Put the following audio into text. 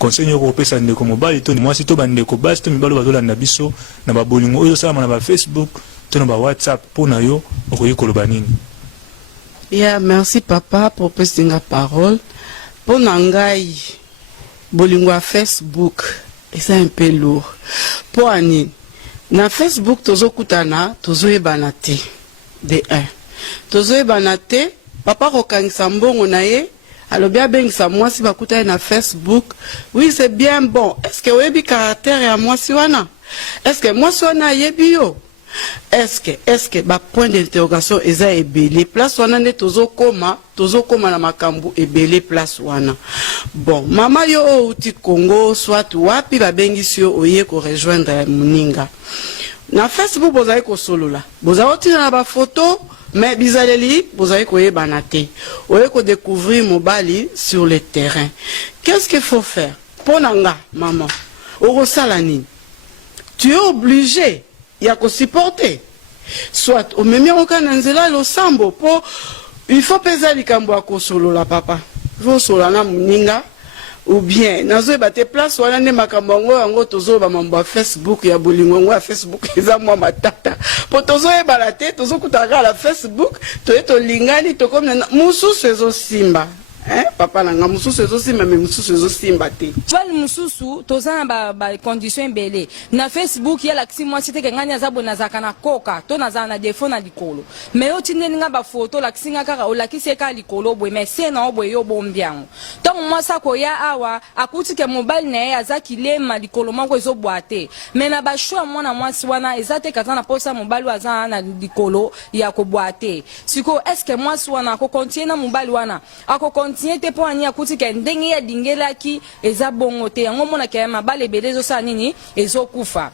conseil ko pesa ndeko mobali to ni mwasi to bandeko basi to mibalo bazolanda biso na babolingo oyo sama na ba Facebook to na ba WhatsApp pona yo okoyi koloba nini? Yeah, merci papa pour passer la parole. Pour Nangai, bolingo à Facebook, et c'est un peu lourd. Pour Anine, na Facebook, tozo kutana, tozo ebanate. De 1. Tozo ebanate, papa rokang sambongo na ye, alors bien ben sa moi si bakuta na Facebook. Oui, c'est bien bon. Est-ce que webi caractère ya moi si wana? Est-ce que moi si wana yebi yo? Est-ce que ba point d'interrogation eza ebele place wana ne tozo koma na makambu ebele place wana. Bon, mama yo outi Congo soit wapi ba bengisi yo oye ko rejoindre muninga. Na Facebook bozali ko solola. Bozali na ba photo mais bizaleli bozali ko yebana te. Oye ko découvrir mobali sur le terrain. Qu'est-ce qu'il faut faire? Ponanga maman. Orosala nini? Tu es obligé il y a qu'à supporter. Soit au même moment qu'on a le sambo pour il faut peser les cambo à solo la papa. Il faut solo na muninga ou bien nazo bate place wala ne makambo ngo tozo ba mambo Facebook ya bolingo ngo Facebook eza moi matata. Po tozo e balate tozo kutaka la Facebook to lingani to comme musu sezo simba. Papa nanga mususu ezosimba me mususu ezosimba te. Bali mususu tozana ba condition belé. Na Facebook ya laksi moi cité ngani azabo nazaka na koka to nazana na defo na likolo. Mais otinde nga ba photo laksi nga kaka olakise ka likolo boy mais c'est na oboy yo bombiango. Donc moi ça ko ya awa akuti ke mobile na ya azaki lema likolo moko ezobwate. Mais na ba choix mwana mwasi wana ezate kata na posa mobile wazana na likolo ya ko boate. Siko est-ce que mwasi wana ko continue na mobile wana ako continuer pour ania kuti ke ndenge ya dingela ki eza bongo te yango mona ke mabale belezo sa nini ezokufa.